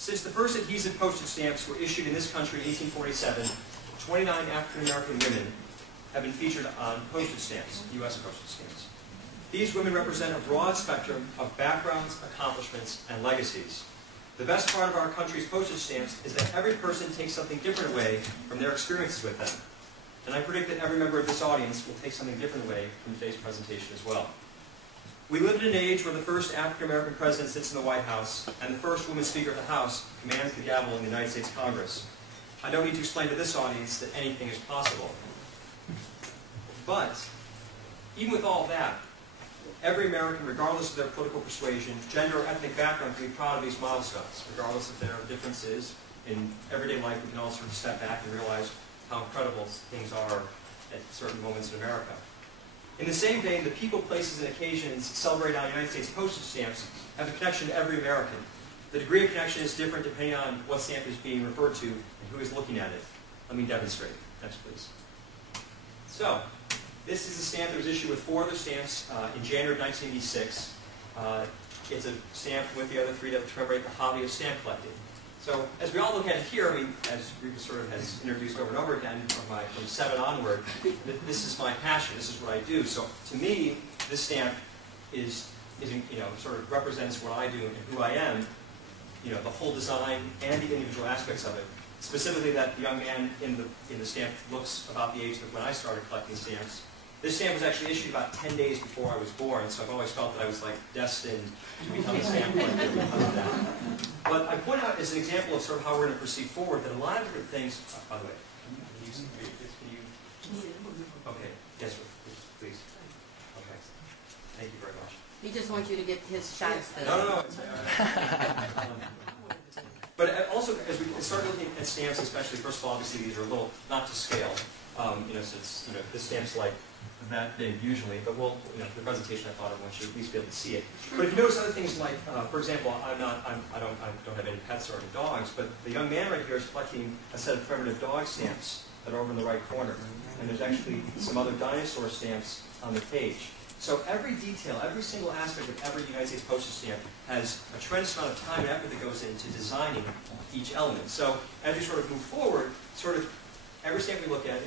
Since the first adhesive postage stamps were issued in this country in 1847, 29 African-American women have been featured on postage stamps, U.S. postage stamps. These women represent a broad spectrum of backgrounds, accomplishments, and legacies. The best part of our country's postage stamps is that every person takes something different away from their experiences with them. And I predict that every member of this audience will take something different away from today's presentation as well. We live in an age where the first African-American president sits in the White House, and the first woman Speaker of the House commands the gavel in the United States Congress. I don't need to explain to this audience that anything is possible. But, even with all that, every American, regardless of their political persuasion, gender, or ethnic background, can be proud of these milestones. Regardless of their differences in everyday life, we can all sort of step back and realize how incredible things are at certain moments in America. In the same vein, the people, places, and occasions celebrated on United States postage stamps have a connection to every American. The degree of connection is different depending on what stamp is being referred to and who is looking at it. Let me demonstrate. Next, please. So, this is a stamp that was issued with 4 other stamps in January of 1986. It's a stamp with the other 3 that commemorate the hobby of stamp collecting. So, as we all look at it here, I mean, as Rita sort of has introduced over and over again from 7 onward, this is my passion. This is what I do. So, to me, this stamp is sort of represents what I do and who I am. The whole design and the individual aspects of it. Specifically, that the young man in the stamp looks about the age of when I started collecting stamps. This stamp was actually issued about 10 days before I was born, so I've always felt that I was like destined to become a stamp collector because of that. But I point out as an example of sort of how we're going to proceed forward that a lot of different things. By the way, can you? Okay. Yes, sir. Please. Okay. Thank you very much. He just wants you to get his shots. No. But also, as we start looking at stamps, especially, first of all, obviously these are a little not to scale. Since this stamp's like that big usually, but for the presentation, I thought I want you to at least be able to see it. But if you notice other things like, for example, I don't have any pets or any dogs, but the young man right here is collecting a set of primitive dog stamps that are over in the right corner, and there's actually some other dinosaur stamps on the page. So every detail, every single aspect of every United States postage stamp has a tremendous amount of time and effort that goes into designing each element. So as we sort of move forward, every stamp we look at,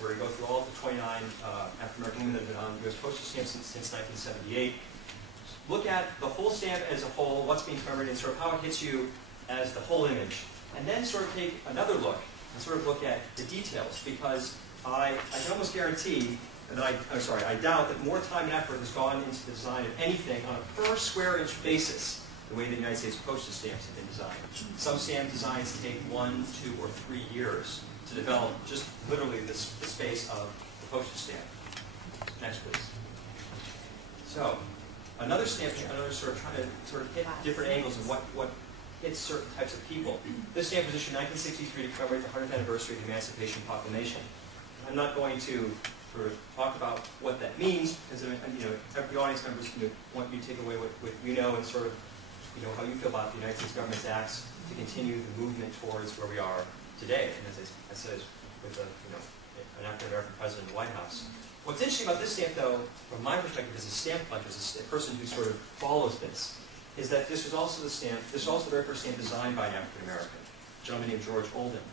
we're going to go through all of the 29 African-American women that have been on U.S. postage stamps since 1978. Look at the whole stamp as a whole, what's being commemorated, and sort of how it hits you as the whole image. And then sort of take another look and sort of look at the details, because I can almost guarantee that I doubt that more time and effort has gone into the design of anything on a per square inch basis the way the United States postage stamps have been designed. Some stamp designs take 1, 2, or 3 years to develop just literally the space of the postage stamp. Next, please. So, another stamp, another sort of trying to hit different angles of what hits certain types of people. This stamp was issued in 1963 to commemorate the 100th anniversary of the Emancipation Proclamation. I'm not going to sort of talk about what that means, because every audience members want you to take away what you know and sort of how you feel about the United States government's acts to continue the movement towards where we are today. And as I said, with an African-American president in the White House. What's interesting about this stamp, though, from my perspective as a stamp collector, as a person who sort of follows this, is that this was also the very first stamp designed by an African-American, a gentleman named George Olden.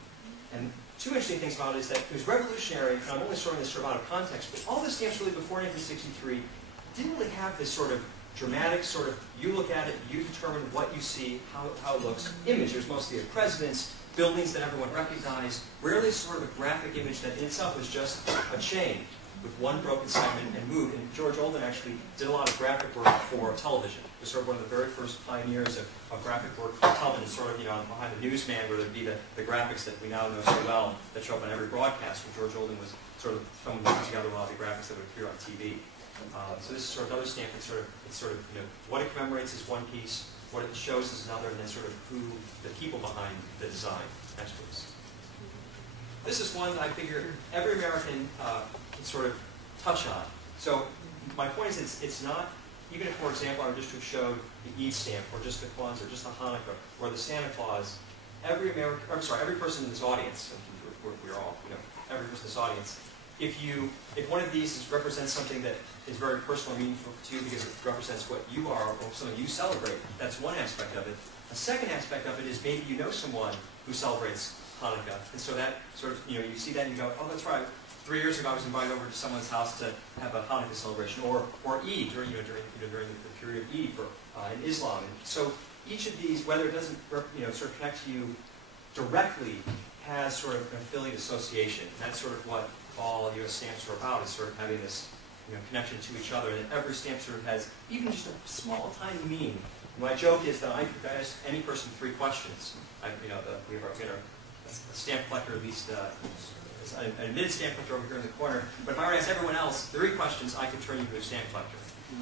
And 2 interesting things about it is that it was revolutionary, and I'm only throwing this sort of out of context, but all the stamps really before 1963 didn't really have this sort of dramatic sort of, you look at it, you determine what you see, how it looks, image. There's mostly of presidents, buildings that everyone recognized, rarely sort of a graphic image that in itself was just a chain with one broken segment and moved. And George Olden actually did a lot of graphic work for television. He was sort of one of the very first pioneers of graphic work for television, sort of behind the newsman where there'd be the graphics that we now know so well that show up on every broadcast, where George Olden was sort of putting together a lot of the graphics that would appear on TV. So this is sort of another stamp. It's sort of what it commemorates is one piece, what it shows is another, and then sort of who the people behind the design. Next, please. This is one I figure every American can sort of touch on. So my point is, it's not, even if, for example, our district showed the Eid stamp, or just the Kwanzaa, or just the Hanukkah, or the Santa Claus, every person in this audience, we're all, every person in this audience, if one of these represents something that is very personal or meaningful to you because it represents what you are or something you celebrate, that's one aspect of it. A second aspect of it is maybe you know someone who celebrates Hanukkah, and so that sort of, you see that and you go, oh, that's right. 3 years ago, I was invited over to someone's house to have a Hanukkah celebration, or Eid, or during the period of Eid in Islam. And so each of these, whether it doesn't sort of connect to you directly, has sort of an affiliate association. And that's sort of what all U.S. stamps are about, is sort of having this connection to each other. And every stamp sort of has even just a small, tiny meaning. My joke is that I could ask any person 3 questions. We have a stamp collector, at least an admitted stamp collector over here in the corner. But if I were to ask everyone else 3 questions, I could turn you into a stamp collector.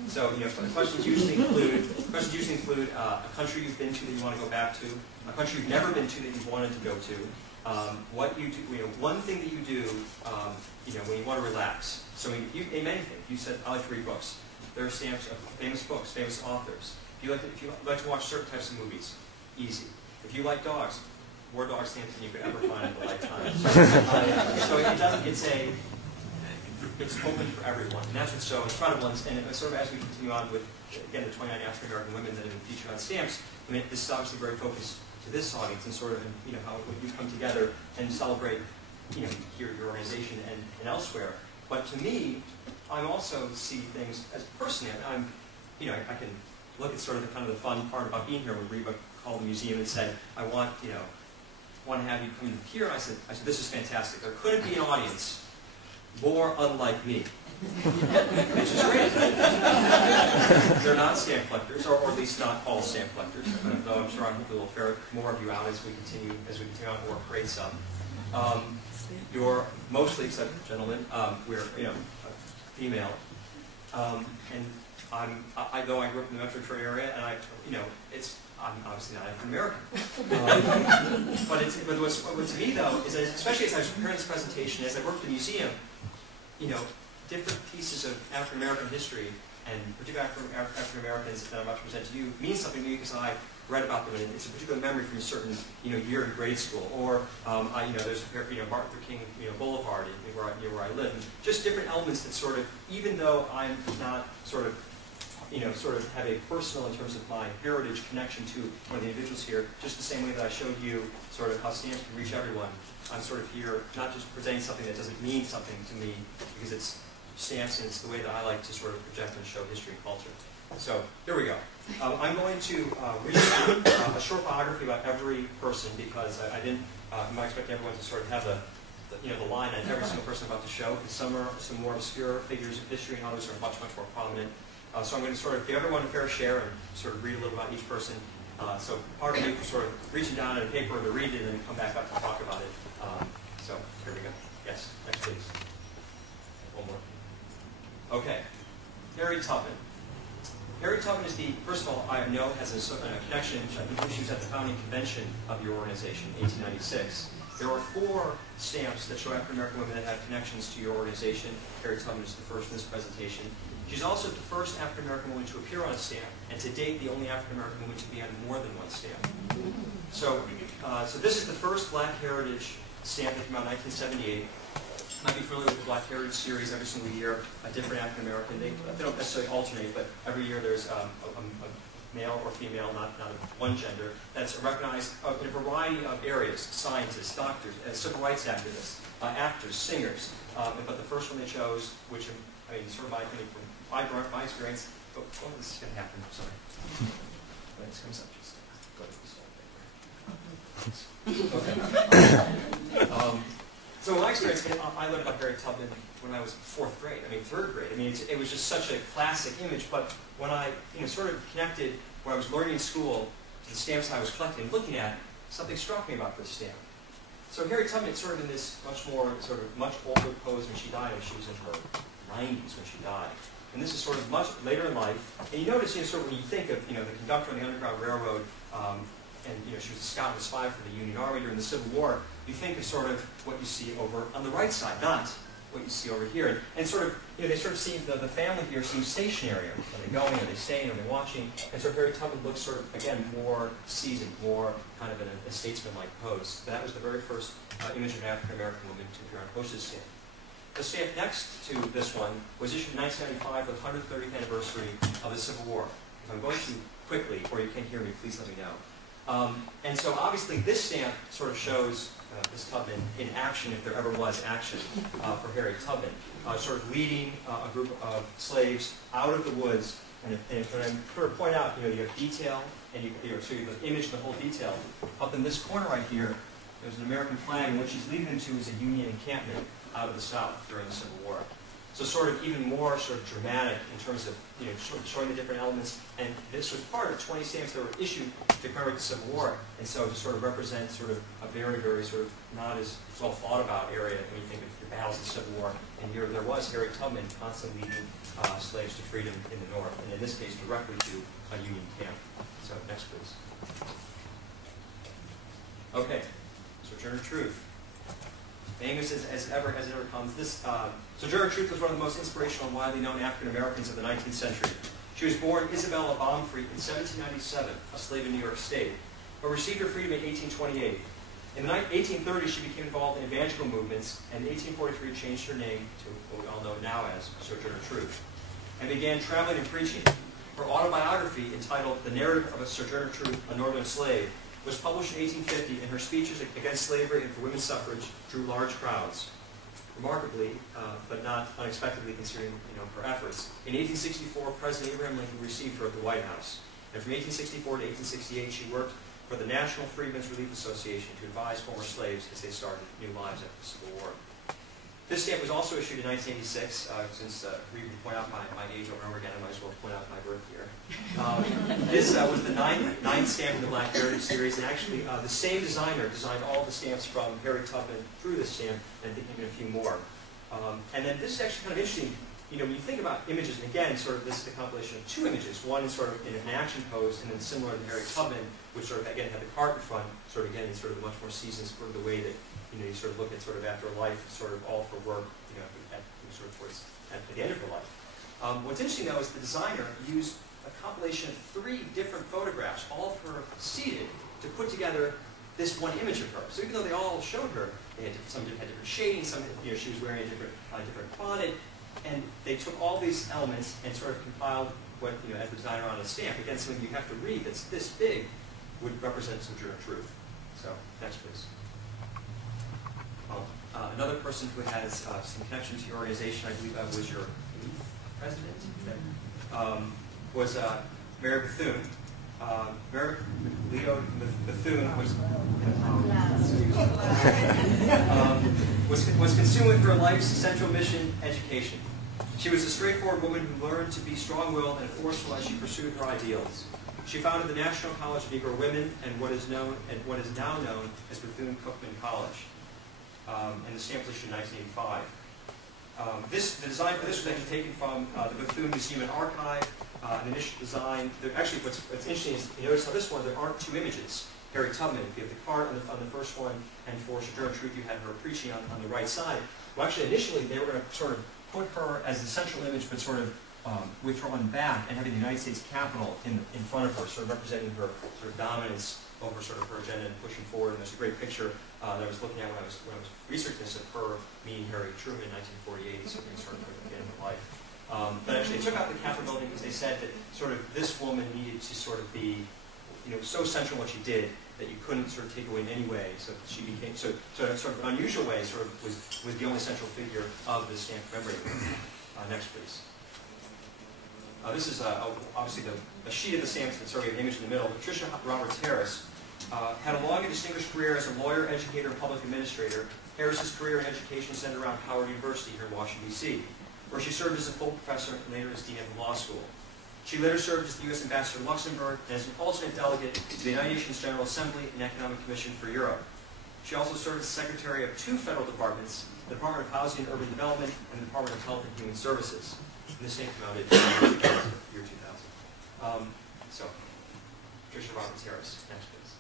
So the questions usually include a country you've been to that you want to go back to, a country you've never been to that you've wanted to go to, what you do, one thing that you do, when you want to relax. So you name anything. You said I like to read books. There are stamps of famous books, famous authors. If you like to watch certain types of movies, easy. If you like dogs, more dog stamps than you could ever find in a lifetime. So it's open for everyone, and that's what's so incredible. And sort of as we continue on with, again, the 29 African American women that have been featured on stamps, I mean, this is obviously very focused to this audience and sort of, how you come together and celebrate, here at your organization and elsewhere. But to me, I also see things as personally. I can look at sort of the fun part about being here. When Reba called the museum and said, I want to have you come in here. And I said, this is fantastic. There couldn't be an audience more unlike me. Which is great. They're not stamp collectors, or at least not all stamp collectors. Though I'm sure I hope we'll ferret more of you out as we continue on or create some. You're mostly, except gentlemen, we're female, and though I grew up in the Metro Detroit area, and I'm obviously not African American. But what's to me though is that, especially as I was preparing this presentation, as I worked at the museum, different pieces of African American history, and particularly African Americans that I'm about to present to you, means something to me because I read about them, and it's a particular memory from a certain year in grade school, or there's Martin Luther King Boulevard where I live, and just different elements that sort of, even though I'm not sort of have a personal, in terms of my heritage, connection to one of the individuals here, just the same way that I showed you sort of how stamps can reach everyone. I'm sort of here not just presenting something that doesn't mean something to me because it's stamps and it's the way that I like to sort of project and show history and culture. So here we go. I'm going to read a short biography about every person because I'm not expecting everyone to sort of have the line on every single person I'm about to show, because some are some more obscure figures of history and others are much, much more prominent. So I'm going to sort of give everyone a fair share and sort of read a little about each person. So part of me for sort of reaching down at a paper to read it and then come back up to talk about it. So here we go. Yes, next please. One more. Okay. Harriet Tubman. Harriet Tubman is first of all, I know has a connection. I think she was at the founding convention of your organization in 1896. There are 4 stamps that show African American women that have connections to your organization. Harriet Tubman is the first in this presentation. She's also the first African American woman to appear on a stamp, and to date, the only African American woman to be on more than one stamp. So this is the first Black Heritage stamp that came out in 1978. You might be familiar with the Black Heritage series. Every single year, a different African American. They don't necessarily alternate, but every year there's a male or female, not of one gender, that's recognized in a variety of areas: scientists, doctors, civil rights activists, actors, singers. But the first one they chose, which sort of my opinion from my experience. Oh, this is going to happen. I'm sorry. When this comes up, just go to this. Okay. So in my experience, I learned about Harriet Tubman when I was 4th grade. 3rd grade. It was just such a classic image. But when I sort of connected when I was learning in school to the stamps I was collecting and looking at, something struck me about this stamp. So Harriet Tubman is sort of in this much older pose when she died. She was in her 90s when she died. And this is sort of much later in life. And you notice, sort of when you think of, the conductor on the Underground Railroad, and she was a scout and a spy for the Union Army during the Civil War, you think of sort of what you see over on the right side, not what you see over here. And sort of, they sort of seem, the family here seems stationary. Are they going? Are they staying? Are they watching? And so Harriet Tubman looks sort of, again, more seasoned, more kind of in a statesman-like pose. That was the very first image of an African-American woman to appear on Postage stamp. The stamp next to this one was issued in 1995 for the 130th anniversary of the Civil War. If I'm going too quickly, or you can't hear me, please let me know. And so obviously this stamp sort of shows Miss Tubman in action, if there ever was action, for Harriet Tubman, sort of leading a group of slaves out of the woods. And when I sort of point out, you have detail, and so you have the image and the whole detail. Up in this corner right here, there's an American flag, and what she's leading them to is a Union encampment out of the South during the Civil War. So sort of even more sort of dramatic in terms of sort of showing the different elements. And this was part of 20 stamps that were issued to commemorate the Civil War. And so to sort of represent sort of a very, very sort of not as well thought about area when you think of the battles of the Civil War. And here there was Harriet Tubman constantly leading slaves to freedom in the North, and in this case directly to a Union camp. So next, please. Okay, Sojourner Truth. Famous as it ever comes. This Sojourner Truth was one of the most inspirational and widely known African Americans of the 19th century. She was born Isabella Baumfried in 1797, a slave in New York State, but received her freedom in 1828. In the 1830s, she became involved in evangelical movements, and in 1843 changed her name to what we all know now as Sojourner Truth, and began traveling and preaching. Her autobiography, entitled The Narrative of a Sojourner Truth, a Northern Slave, was published in 1850, and her speeches against slavery and for women's suffrage drew large crowds. Remarkably, but not unexpectedly considering her efforts, in 1864, President Abraham Lincoln received her at the White House. And from 1864 to 1868, she worked for the National Freedmen's Relief Association to advise former slaves as they started new lives after the Civil War. This stamp was also issued in 1986. Since we point out my age over and over again, I might as well point out my birth year. This was the ninth stamp in the Black Heritage series, and actually the same designer designed all the stamps from Harriet Tubman through this stamp, and I think even a few more. And then this is actually kind of interesting. When you think about images, and again, sort of this is the compilation of two images. One is sort of in an action pose, and then similar to Harriet Tubman, which sort of again had the cart in front, sort of again in sort of a much more seasoned sort of the way that you sort of look at sort of after life, sort of all for work, sort of towards at the end of her life. What's interesting though is the designer used a compilation of 3 different photographs, all of her seated, to put together this one image of her. So even though they all showed her, some had different shading, some she was wearing a different bonnet, and they took all these elements and sort of compiled what as the designer on a stamp. Again, something you have to read that's this big would represent Sojourner Truth. So next, please. Another person who has some connection to your organization, I believe was your 8th president, was Mary Bethune. Mary McLeod Bethune was consumed with her life's central mission, education. She was a straightforward woman who learned to be strong-willed and forceful as she pursued her ideals. She founded the National College of Negro Women and what is now known as Bethune-Cookman College. And the stamp was issued in 1985. The design for this was actually taken from the Bethune Museum and Archive, an initial design. Actually, what's interesting is you notice how this one, there aren't 2 images. Harriet Tubman, you have the cart on the first one, and for Sojourner Truth, you had her preaching on the right side. Well, actually, initially, they were going to sort of put her as the central image, but sort of with her on back and having the United States Capitol in front of her, sort of representing her sort of dominance over sort of her agenda and pushing forward. And there's a great picture that I was looking at when I was researching this of her meeting Harry Truman in 1948, something sort of at the end of her life. But actually, they took out the Capitol building because they said that sort of this woman needed to sort of be, so central in what she did that you couldn't sort of take away in any way. So she became sort of an unusual way, sort of was the only central figure of the stamp commemorating her. Next, please. This is obviously a sheet of the stamps that's sort of an image in the middle. Patricia Roberts Harris had a long and distinguished career as a lawyer, educator, and public administrator. Harris's career in education centered around Howard University here in Washington, D.C., where she served as a full professor and later as dean of the law school. She later served as the U.S. ambassador to Luxembourg and as an alternate delegate to the United Nations General Assembly and Economic Commission for Europe. She also served as secretary of 2 federal departments, the Department of Housing and Urban Development and the Department of Health and Human Services. And this stamp came out in year 2000. So, Patricia Roberts Harris. Next, please.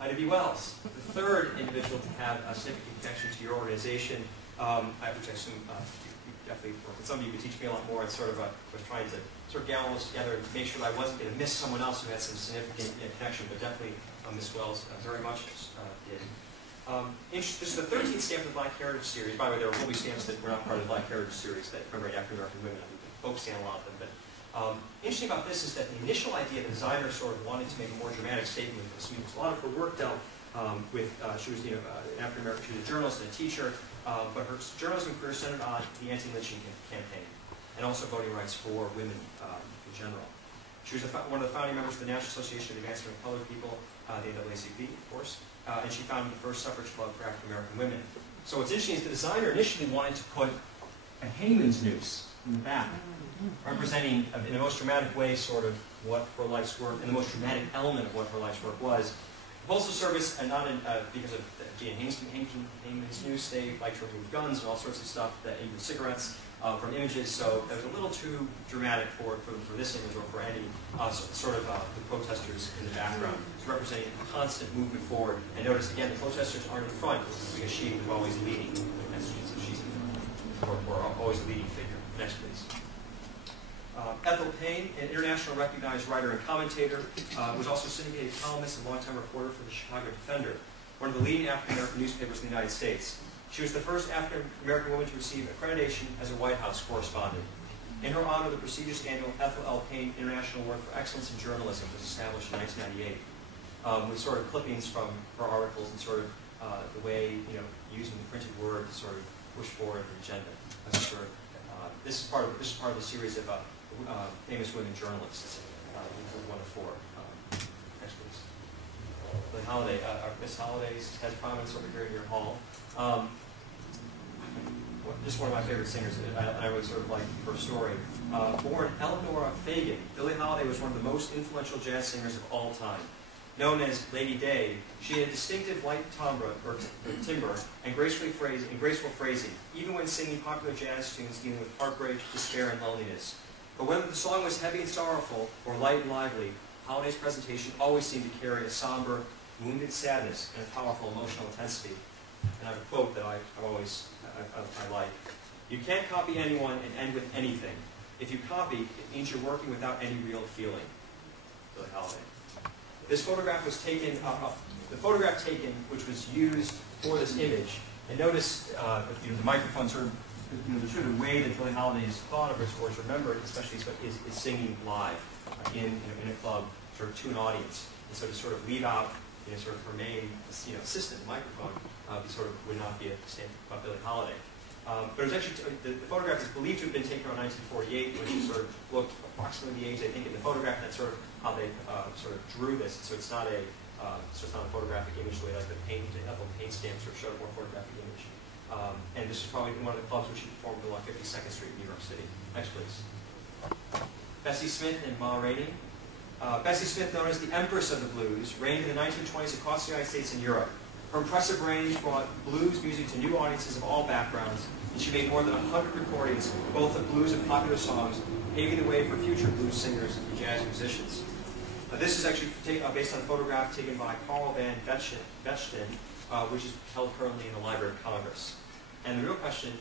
Ida B. Wells, the 3rd individual to have a significant connection to your organization, which I assume you definitely, some of you could teach me a lot more. It's sort of was trying to sort of gather all this together and make sure that I wasn't going to miss someone else who had some significant connection, but definitely Miss Wells very much did. This is the 13th stamp of the Black Heritage series. By the way, there will be stamps that were not part of the Black Heritage series that commemorate African American women. I think focusing on a lot of them. But interesting about this is that the initial idea, the designer sort of wanted to make a more dramatic statement with this. A lot of her work dealt with, she was an African American, she was a journalist and a teacher, but her journalism career centered on the anti-lynching campaign and also voting rights for women in general. She was one of the founding members of the National Association of the Advancement of Colored People, the NAACP, of course, and she founded the first suffrage club for African American women. So what's interesting is the designer initially wanted to put a Haimann's noose in the back, representing, in the most dramatic way, sort of what her life's work, and the most dramatic element of what her life's work was. The Postal Service, and not because of Jane Haimann's noose, they like to remove guns and all sorts of stuff, even cigarettes, from images, so it was a little too dramatic for this image or for any the protesters in the background. It's representing a constant movement forward. And notice again, the protesters aren't in front because she was always leading. So she's or always the leading figure. Next, please. Ethel Payne, an international recognized writer and commentator, was also a syndicated columnist and longtime reporter for the Chicago Defender, one of the leading African American newspapers in the United States. She was the first African-American woman to receive accreditation as a White House correspondent. In her honor, the prestigious annual Ethel L. Payne International Award for Excellence in Journalism was established in 1998, with sort of clippings from her articles and sort of the way, using the printed word to sort of push forward the agenda. This is part of the series of famous women journalists. One of four. Next, please. The Holiday, Miss Holliday's has prominence over here in your hall. Just one of my favorite singers, and I really sort of like her story. Born Eleanor Fagan, Billie Holiday was one of the most influential jazz singers of all time. Known as Lady Day, she had distinctive light timbre and graceful phrasing, even when singing popular jazz tunes dealing with heartbreak, despair, and loneliness. But whether the song was heavy and sorrowful or light and lively, Holiday's presentation always seemed to carry a somber, wounded sadness and a powerful emotional intensity. And I have a quote that I like. You can't copy anyone and end with anything. If you copy, it means you're working without any real feeling. Billie Holiday. This photograph was taken, the photograph taken, which was used for this image. And notice the microphone sort of, the sort of way that Billie Holiday is thought of or is remembered, especially is singing live in a club, sort of to an audience. And so to sort of leave out, sort of her main, assistant microphone, sort of would not be a statement about Billie Holiday. But it was actually, the photograph is believed to have been taken around 1948, when she sort of looked approximately the age, I think, in the photograph, and that's sort of how they sort of drew this. So it's not a photographic image the way like the Ethel Payne stamps sort of showed a more photographic image. And this is probably one of the clubs which she performed along 52nd Street in New York City. Next, please. Bessie Smith and Ma Rainey. Bessie Smith, known as the Empress of the Blues, reigned in the 1920s across the United States and Europe. Her impressive range brought blues music to new audiences of all backgrounds, and she made more than 100 recordings, both of blues and popular songs, paving the way for future blues singers and jazz musicians. This is actually based on a photograph taken by Carl Van Vechten, which is held currently in the Library of Congress. And the real question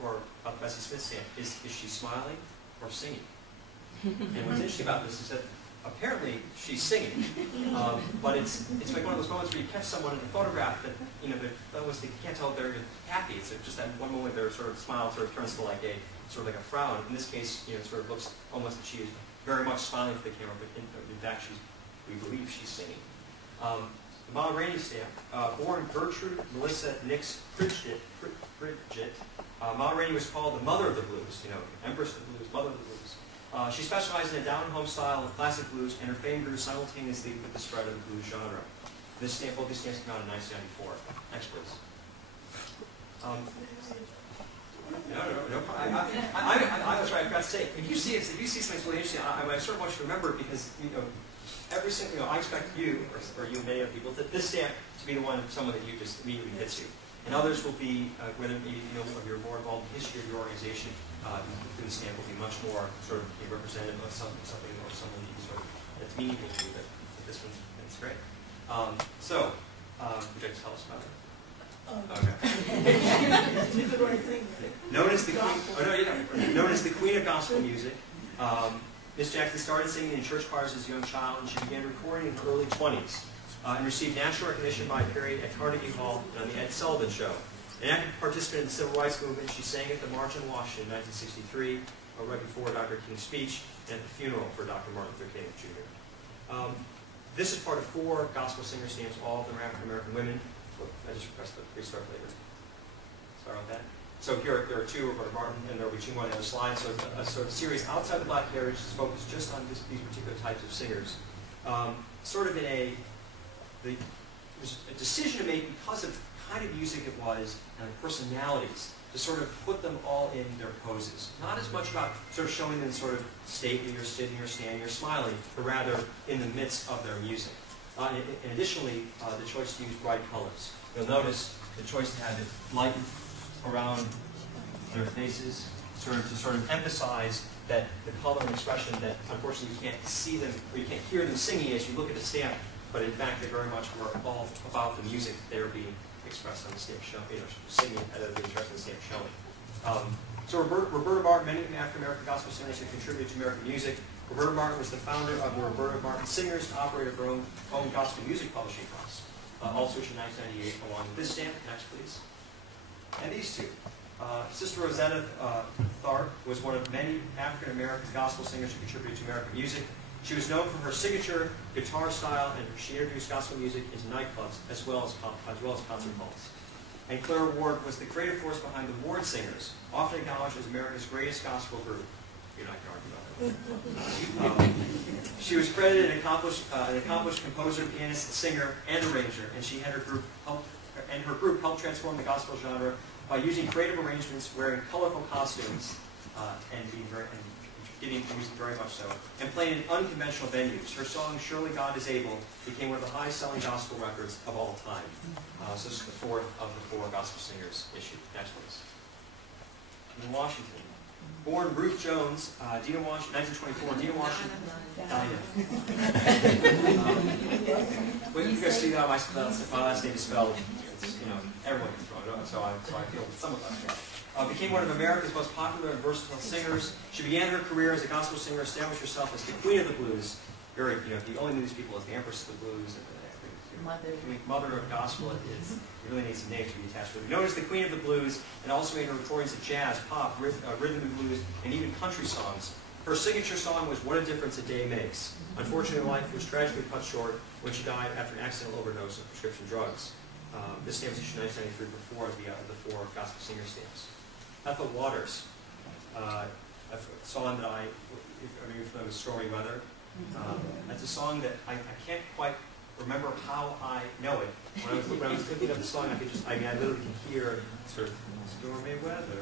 about the Bessie Smith stamp is she smiling or singing? And what's interesting about this is that apparently she's singing, but it's like one of those moments where you catch someone in a photograph that you can't tell if they're happy. It's just that one moment their sort of smile sort of turns to like a a frown. In this case, it sort of looks almost that she is very much smiling for the camera, but in fact we believe she's singing. The Ma Rainey stamp, born Gertrude Melissa Nix Pridgett, Ma Rainey was called the Mother of the Blues, Empress of the Blues, Mother of the Blues. She specialized in a down-home style of classic blues, and her fame grew simultaneously with the spread of the blues genre. Both these stamps came out in 1994. Next, please. No problem. That's right. I've got to say, if you see something really interesting, I sort of want you to remember it because every single, I expect you or you, many other people, that this stamp to be the one, someone that you just immediately hits you. And others will be, whether maybe if you're more involved in the history of your organization, the stamp will be much more sort of representative of something or someone that's meaningful to you. But this one's great. Would you like to tell us about it? Okay. Known as the Queen of Gospel Music, Miss Jackson started singing in church choirs as a young child, and she began recording in her early 20s. and received national recognition by appearing at Carnegie Hall and on the Ed Sullivan Show. An active participant in the Civil Rights Movement, she sang at the March on Washington in 1963, right before Dr. King's speech, and at the funeral for Dr. Martin Luther King Jr. This is part of 4 gospel singer stamps, all of them are African-American women. I just pressed the restart later. Sorry about that. So here there are 2, Roberta Martin, and there will be 2 more on the other slide. So a sort of series outside the Black Heritage is focused just on these particular types of singers. Sort of in there was a decision to make because of the kind of music it was and the personalities to sort of put them all in their poses. Not as much about sort of showing them sort of stately or sitting or standing or smiling, but rather in the midst of their music. And additionally, the choice to use bright colors. You'll notice the choice to have it light around their faces, to sort of emphasize that the color and expression that unfortunately you can't see them, or you can't hear them singing as you look at the stamp, but in fact they very much were all about the music that they were being expressed on the stamp show, singing being expressed on the stamp showing. So Roberta Martin, many African-American gospel singers who contributed to American music. Roberta Martin was the founder of the Roberta Martin Singers and operator of her own gospel music publishing house. Also issued in 1998 along with this stamp. Next, please. And these 2. Sister Rosetta Tharpe was one of many African-American gospel singers who contributed to American music. She was known for her signature guitar style, and she introduced gospel music into nightclubs as well as concert halls. And Clara Ward was the creative force behind the Ward Singers, often acknowledged as America's greatest gospel group. You're not going to argue about that. She was credited an accomplished composer, pianist, singer, and arranger, and her group helped transform the gospel genre by using creative arrangements, wearing colorful costumes, and giving music very much so, and playing in unconventional venues. Her song, Surely God is Able, became one of the highest-selling gospel records of all time. So this is the 4th of the 4 gospel singers issued. Next, please. In Washington. Born Ruth Jones, 1924, Dina Washington. Well, you guys see how my last name is spelled. Everyone can throw it, so I feel somewhat left. Became one of America's most popular and versatile singers. She began her career as a gospel singer, established herself as the Queen of the Blues. If you only knew these people as the Empress of the Blues, and Mother of Gospel, you really need some names to be attached to it. Known as the Queen of the Blues, and also made her recordings of jazz, pop, rhythm and blues, and even country songs. Her signature song was What a Difference a Day Makes. Unfortunately, her life was tragically cut short when she died after an accidental overdose of prescription drugs. This stamp was issued in 1993 before the 4 gospel singer stamps. Ethel Waters, a song that you're familiar with Stormy Weather. That's a song that I can't quite remember how I know it. When I was thinking of the song, I literally can hear sort of stormy weather.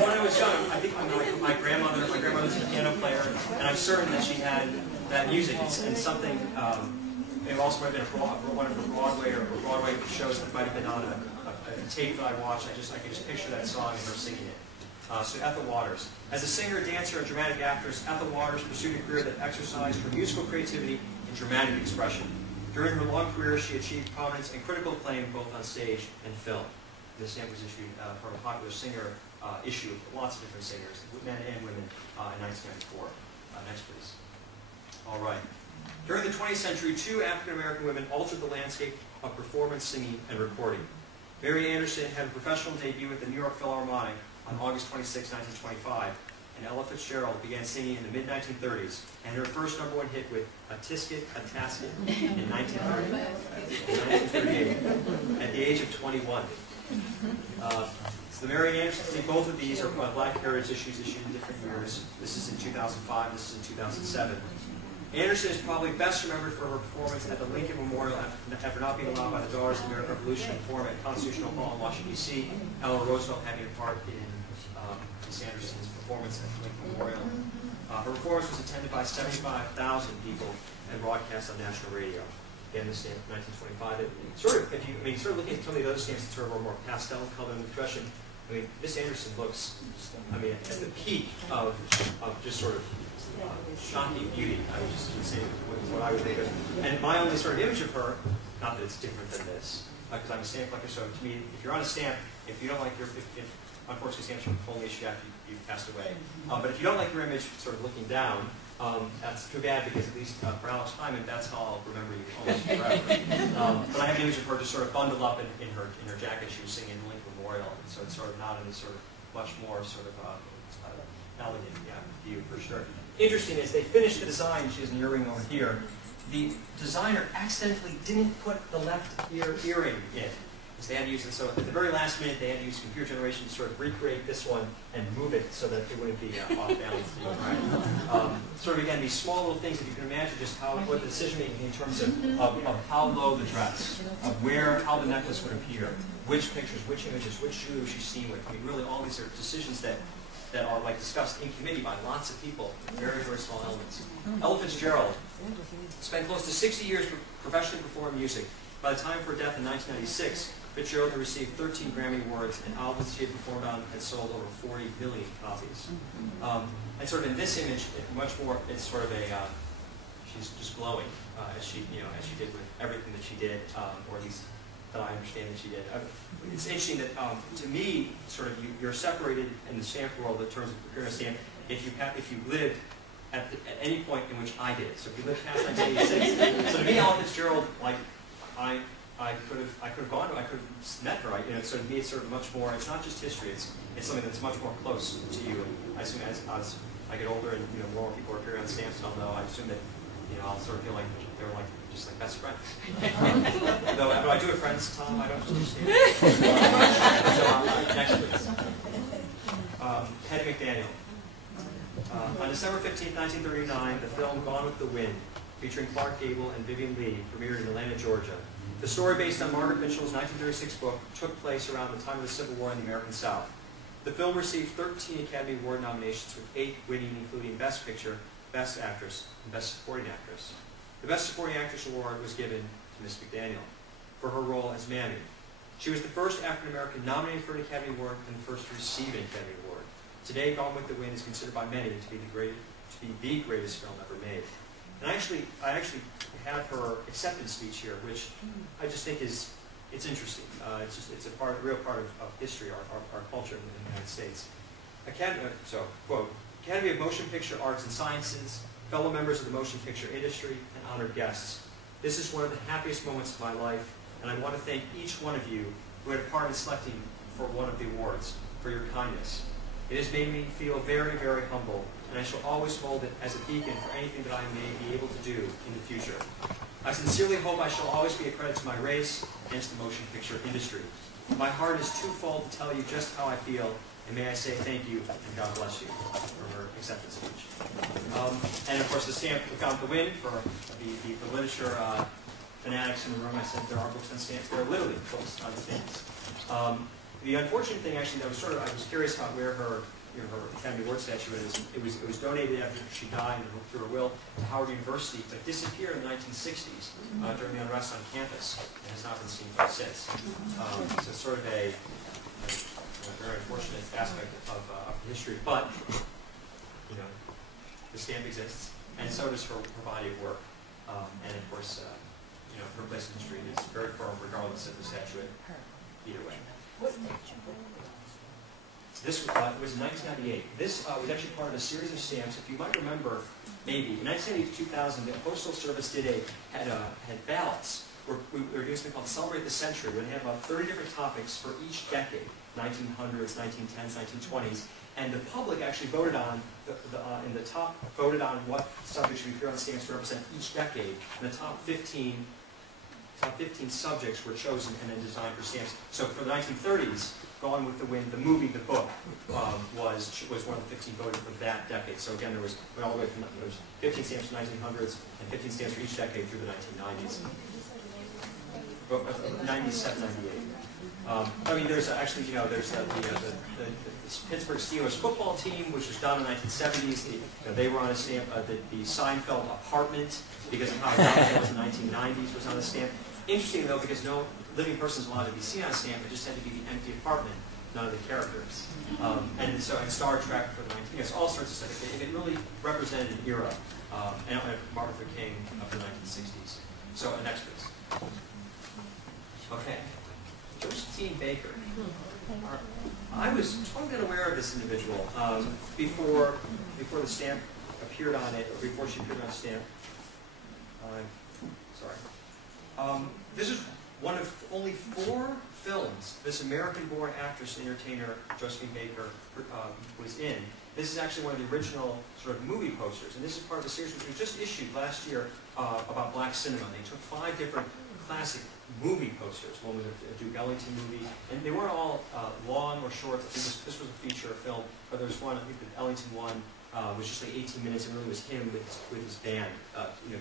When I was young, I think my grandmother's a piano player, and I'm certain that she had that music. And something, it also might have been one of her Broadway shows that might have been on a tape that I watched. I can just picture that song and her singing it. So Ethel Waters. As a singer, dancer, and dramatic actress, Ethel Waters pursued a career that exercised her musical creativity and dramatic expression. During her long career, she achieved prominence and critical acclaim both on stage and film. This stamp was issued from a popular singer issue of lots of different singers, men and women, in 1994. Next, please. All right. During the 20th century, 2 African-American women altered the landscape of performance, singing, and recording. Mary Anderson had a professional debut at the New York Philharmonic on August 26, 1925, and Ella Fitzgerald began singing in the mid-1930s, and her first #1 hit with A Tisket, a Tasket in 1938, at the age of 21. So the Mary Anderson, both of these are Black Heritage issues issued in different years. This is in 2005, this is in 2007. Anderson is probably best remembered for her performance at the Lincoln Memorial after not being allowed by the Daughters of the American Revolution to perform at Constitutional Hall in Washington, D.C. Eleanor Roosevelt having a part in Miss Anderson's performance at the Lincoln Memorial. Her performance was attended by 75,000 people and broadcast on national radio. Again, this stamp, 1925. Looking at some of the other stamps that sort of are more pastel color and expression, Miss Anderson looks, at the peak of just sort of shocking beauty. I would just say what I would think of. And my only sort of image of her, not that it's different than this, because I'm a stamp collector, so to me, if you're on a stamp, if you don't like your, unfortunately stamps are only issued after you've passed away, but if you don't like your image sort of looking down, That's too bad because at least for Alex Haimann, that's how I'll remember you almost forever. But I have an image of her just sort of bundled up in her jacket. She was singing the Lincoln Memorial, and so it's sort of not in this sort of much more sort of elegant view for sure. Interesting is they finished the design. She has an earring over here. The designer accidentally didn't put the left earring in. So they had to use it. So at the very last minute, they had to use computer generation to sort of recreate this one and move it so that it wouldn't be off balance. Right? Sort of again, these small little things that you can imagine just what the decision making in terms of how low the dress, of how the necklace would appear, which pictures, which images, which shoe she's seen with. I mean, really, all these are decisions that are like discussed in committee by lots of people, very, very small elements. Ella Fitzgerald spent close to 60 years professionally performing music. By the time of her death in 1996, Fitzgerald had received 13 Grammy Awards, and albums she had performed on had sold over 40 million copies. And sort of in this image, it's sort of she's just glowing as she did with everything that she did, or at least that I understand that she did. It's interesting that, to me, sort of you're separated in the stamp world in terms of preparing a stamp if you lived at any point in which I did. So if you lived past 1986, so to me, Ella Fitzgerald, like I could have gone to, I could have met her. So to me, it's sort of much more. It's not just history. It's something that's much more close to you. And I assume as I get older and more people are appearing on stamps, I'll know. I assume that I'll sort of feel like they're like just like best friends. Though I do have friends, Tom. I don't understand. Next, please. Hetty McDaniel. On December 15, 1939, the film Gone with the Wind, featuring Clark Gable and Vivien Leigh, premiered in Atlanta, Georgia. The story, based on Margaret Mitchell's 1936 book, took place around the time of the Civil War in the American South. The film received 13 Academy Award nominations, with 8 winning, including Best Picture, Best Actress, and Best Supporting Actress. The Best Supporting Actress award was given to Miss McDaniel for her role as Mammy. She was the first African-American nominated for an Academy Award and the first to receive an Academy Award. Today, Gone with the Wind is considered by many to be the greatest film ever made. And I actually have her acceptance speech here, which I just think it's interesting. It's a real part of history, our culture in the United States. Quote, Academy of Motion Picture Arts and Sciences, fellow members of the motion picture industry, and honored guests. This is one of the happiest moments of my life, and I want to thank each one of you who had a part in selecting for one of the awards for your kindness. It has made me feel very, very humble, and I shall always hold it as a beacon for anything that I may be able to do in the future. I sincerely hope I shall always be a credit to my race and to the motion picture industry. My heart is twofold to tell you just how I feel, and may I say thank you and God bless you for her acceptance speech. And of course the stamp Gone with the Wind for the literature fanatics in the room. I said there are books on stamps. There are literally books on stamps. The unfortunate thing actually that I was curious about where her Academy Award statue is. It was donated after she died through her will to Howard University, but disappeared in the 1960s during the unrest on campus and has not been seen since. So it's sort of a very unfortunate aspect of history, but the stamp exists, and so does her body of work, and of course, her place in history is very firm, regardless of the statuette. Either way. This was in 1998. This was actually part of a series of stamps. If you might remember, maybe in 1998-2000, the Postal Service had ballots. We were doing something called Celebrate the Century, where they had about 30 different topics for each decade: 1900s, 1910s, 1920s, and the public actually voted on voted on what subjects should appear on stamps to represent each decade. And the top 15 subjects were chosen and then designed for stamps. So for the 1930s, Gone with the Wind, the movie, the book, was one of the 15 voted for that decade. So again, went all the way from there was 15 stamps from the 1900s and 15 stamps for each decade through the 1990s. 97, 98. There's actually, there's the Pittsburgh Steelers football team, which was done in the 1970s. They were on a stamp. The Seinfeld apartment, because of how it was in the 1990s, was on a stamp. Interesting, though, because no living person is allowed to be seen on a stamp. It just had to be the empty apartment, none of the characters. And Star Trek for the 1990s, all sorts of stuff. It really represented an era. And Martin Luther King of the 1960s. So, next, please. Okay. Josephine Baker. I was totally unaware of this individual before the stamp appeared on it, or before she appeared on a stamp. This is one of only 4 films this American-born actress and entertainer, Josephine Baker, was in. This is actually one of the original sort of movie posters, and this is part of a series which was just issued last year about black cinema. They took 5 different classic movie posters. One was a Duke Ellington movie, and they weren't all long or short. This was a feature film, but there was one, I think the Ellington one was just like 18 minutes, and really was him with his band,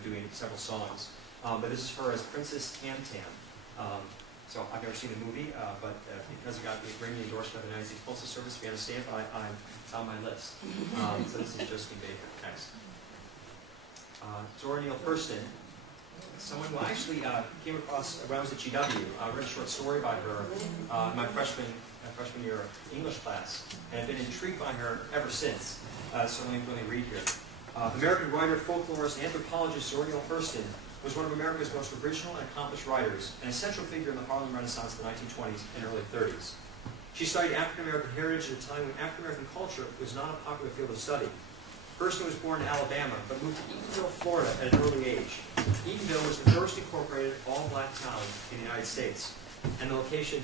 doing several songs. But this is her as Princess Tam Tam. So I've never seen the movie, but because it got the ringing endorsement of the United States Postal Service via a stamp, it's on my list. So this is Josephine Baker. Next. Zora Neale Hurston, someone who I actually came across when I was at GW. I read a short story by her in my freshman year English class, and I've been intrigued by her ever since. So let me really read here. American writer, folklorist, and anthropologist Zora Neale Hurston was one of America's most original and accomplished writers, and a central figure in the Harlem Renaissance of the 1920s and early 30s. She studied African-American heritage at a time when African-American culture was not a popular field of study. Hurston was born in Alabama, but moved to Eatonville, Florida at an early age. Eatonville was the first incorporated all-black town in the United States, and the location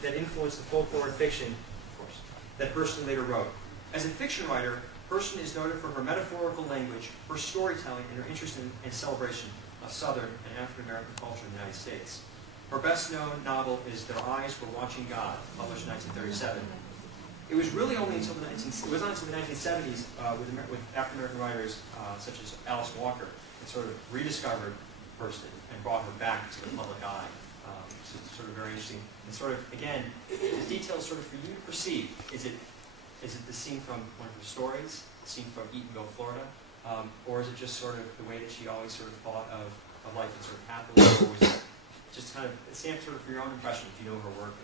that influenced the folklore and fiction, of course, that Hurston later wrote. As a fiction writer, Hurston is noted for her metaphorical language, her storytelling, and her interest in celebration of Southern and African-American culture in the United States. Her best-known novel is Their Eyes Were Watching God, published in 1937. It was really only until the 1970s with African-American writers such as Alice Walker that sort of rediscovered Hurston and brought her back to the public eye. So it's sort of very interesting. And sort of, again, the details sort of for you to perceive. Is it the scene from one of her stories, the scene from Eatonville, Florida, or is it just sort of the way that she always sort of thought of life in sort of capitalism, or was it just kind of stamp sort of for your own impression if you know her work?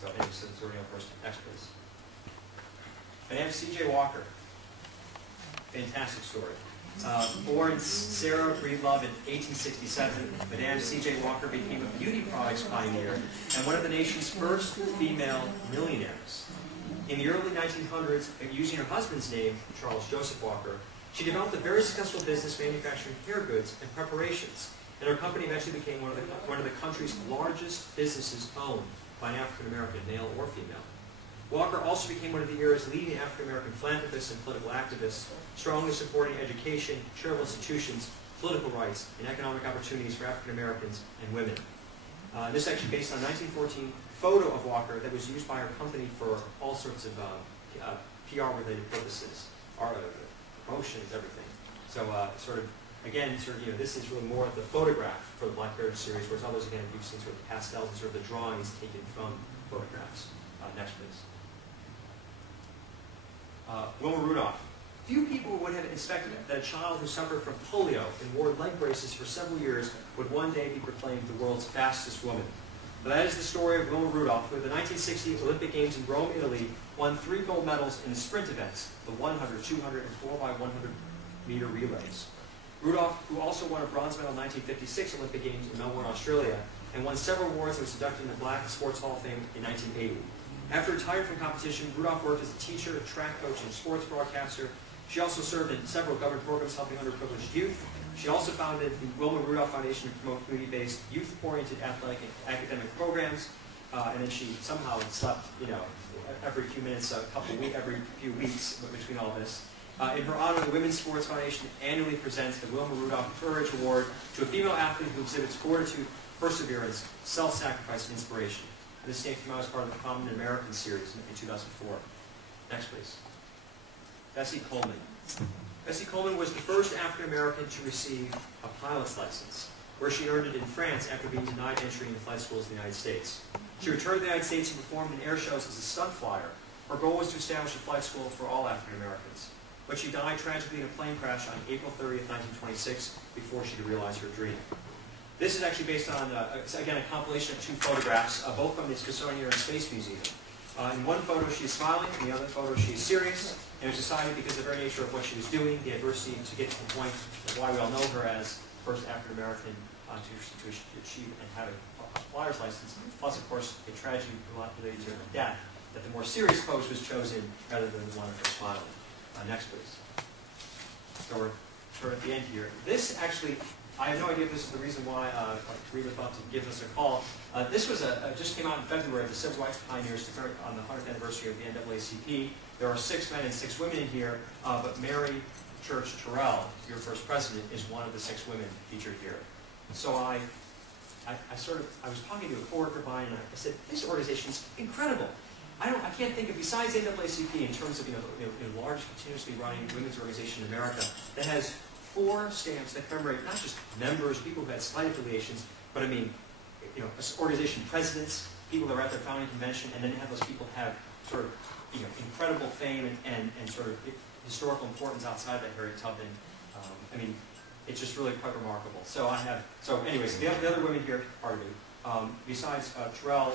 So anyway, so Zora Neale Hurston. Next, please. Madame C.J. Walker. Fantastic story. Born Sarah Breedlove in 1867, Madame C.J. Walker became a beauty products pioneer and one of the nation's first female millionaires. In the early 1900s, using her husband's name, Charles Joseph Walker, she developed a very successful business manufacturing hair goods and preparations, and her company eventually became one of the country's largest businesses owned by an African-American, male or female. Walker also became one of the era's leading African-American philanthropists and political activists, strongly supporting education, charitable institutions, political rights, and economic opportunities for African-Americans and women. This is actually based on a 1914 photo of Walker that was used by her company for all sorts of PR-related purposes, promotions, everything. So this is really more of the photograph for the Black Heritage series, whereas others, again, you've seen sort of pastels and sort of the drawings taken from photographs. Next, please. Wilma Rudolph. Few people would have expected that a child who suffered from polio and wore leg braces for several years would one day be proclaimed the world's fastest woman. But that is the story of Wilma Rudolph, who at the 1960 Olympic Games in Rome, Italy, won 3 gold medals in the sprint events, the 100, 200, and 4x100 meter relays. Rudolph, who also won a bronze medal in the 1956 Olympic Games in Melbourne, Australia, and won several awards and was inducted in the Black Sports Hall of Fame in 1980. After retiring from competition, Rudolph worked as a teacher, track coach, and sports broadcaster. She also served in several government programs helping underprivileged youth. She also founded the Wilma Rudolph Foundation to promote community-based, youth-oriented athletic and academic programs. And then she somehow slept, every few minutes, every few weeks between all this. In her honor, the Women's Sports Foundation annually presents the Wilma Rudolph Courage Award to a female athlete who exhibits fortitude, perseverance, self-sacrifice, and inspiration. And this came from as part of the Common American series in 2004. Next, please. Bessie Coleman. Bessie Coleman was the first African-American to receive a pilot's license, where she earned it in France after being denied entry into flight schools in the United States. She returned to the United States and performed in air shows as a stunt flyer. Her goal was to establish a flight school for all African-Americans. But she died tragically in a plane crash on April 30th, 1926, before she could realize her dream. This is actually based on, again, a compilation of 2 photographs, both from the Smithsonian Air and Space Museum. In one photo, she is smiling, in the other photo, she is serious, and it was decided because of the very nature of what she was doing, the adversity to get to the point of why we all know her as the first African-American to achieve and have a flyer's license, plus, of course, a tragedy related to her death, that the more serious pose was chosen rather than the one of her smiling. Next, please. So we're sort of at the end here. This actually, I have no idea if this is the reason why Karina was about to give us a call. This was just came out in February, the Civil Rights Pioneers on the 100th anniversary of the NAACP. There are 6 men and 6 women in here, but Mary Church Terrell, your first president, is one of the 6 women featured here. So I was talking to a coworker of mine, and I said, this organization's incredible. I can't think of, besides NAACP, in terms of a large, continuously running women's organization in America, that has 4 stamps that commemorate not just members, people who had slight affiliations, but I mean, organization presidents, people that were at their founding convention, and then have those people have sort of incredible fame and sort of historical importance outside of that Harriet Tubman. I mean, it's just really quite remarkable. So anyways, the other women here, pardon me, besides Terrell,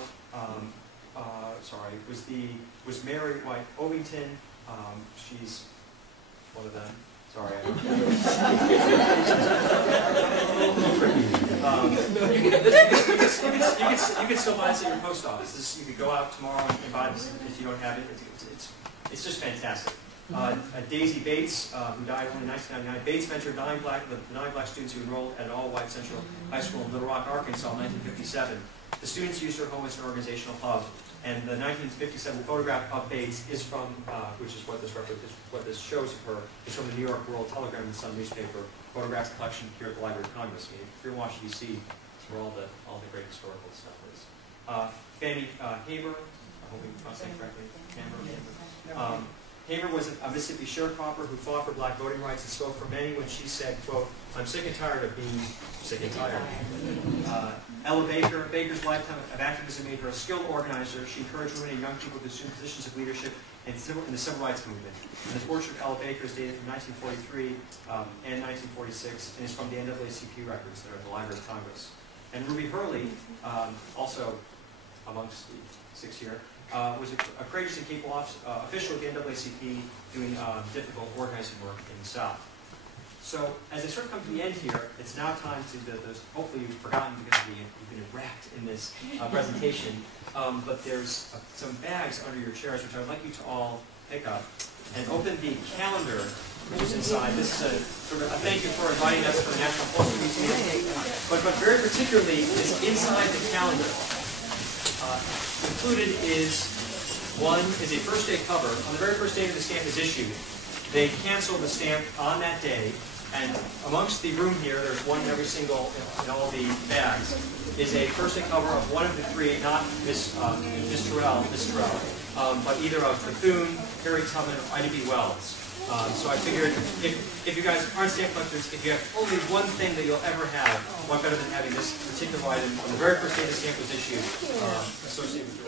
was Mary White Ovington. She's one of them. Sorry. You can still buy this at your post office. You could go out tomorrow and buy this if you don't have it. It's just fantastic. Daisy Bates, who died only in 1999. Bates mentored the 9 black students who enrolled at an all-white Central High School in Little Rock, Arkansas in 1957. The students used her home as an organizational hub. And the 1957 photograph of Bates is from, which is what this shows of her, is from the New York World Telegram and Sun newspaper photographs collection here at the Library of Congress. If you're in Washington, D.C., it's where all the great historical stuff is. Fannie Hamer, I hope I'm not saying correctly. Hamer was a Mississippi sharecropper who fought for black voting rights and spoke for many when she said, quote, "I'm sick and tired of being sick and tired." Ella Baker's lifetime of activism made her a skilled organizer. She encouraged women and young people to assume positions of leadership in the civil rights movement. And the portrait of Ella Baker is dated from 1943 and 1946 and is from the NAACP records that are at the Library of Congress. And Ruby Hurley, also amongst the 6 here, was a courageous and capable official at the NAACP doing difficult organizing work in the South. So, as I sort of come to the end here, it's now time to, hopefully you've forgotten because you've been wrapped in this presentation, but there's some bags under your chairs which I'd like you to all pick up and open the calendar which is inside. This is sort of a thank you for inviting us to the National Postal Museum, but very particularly is inside the calendar. Included is a first day cover. On the very first day that the stamp is issued, they cancel the stamp on that day, and amongst the room here, there's one in every single, in all the bags, is a first day cover of one of the 3, not Miss Terrell, but either of Bethune, Harriet Tubman, or Ida B. Wells. So I figured, if you guys aren't stamp collectors, if you have only one thing that you'll ever have, what better than having this particular item on the very first day the stamp was issued, associated with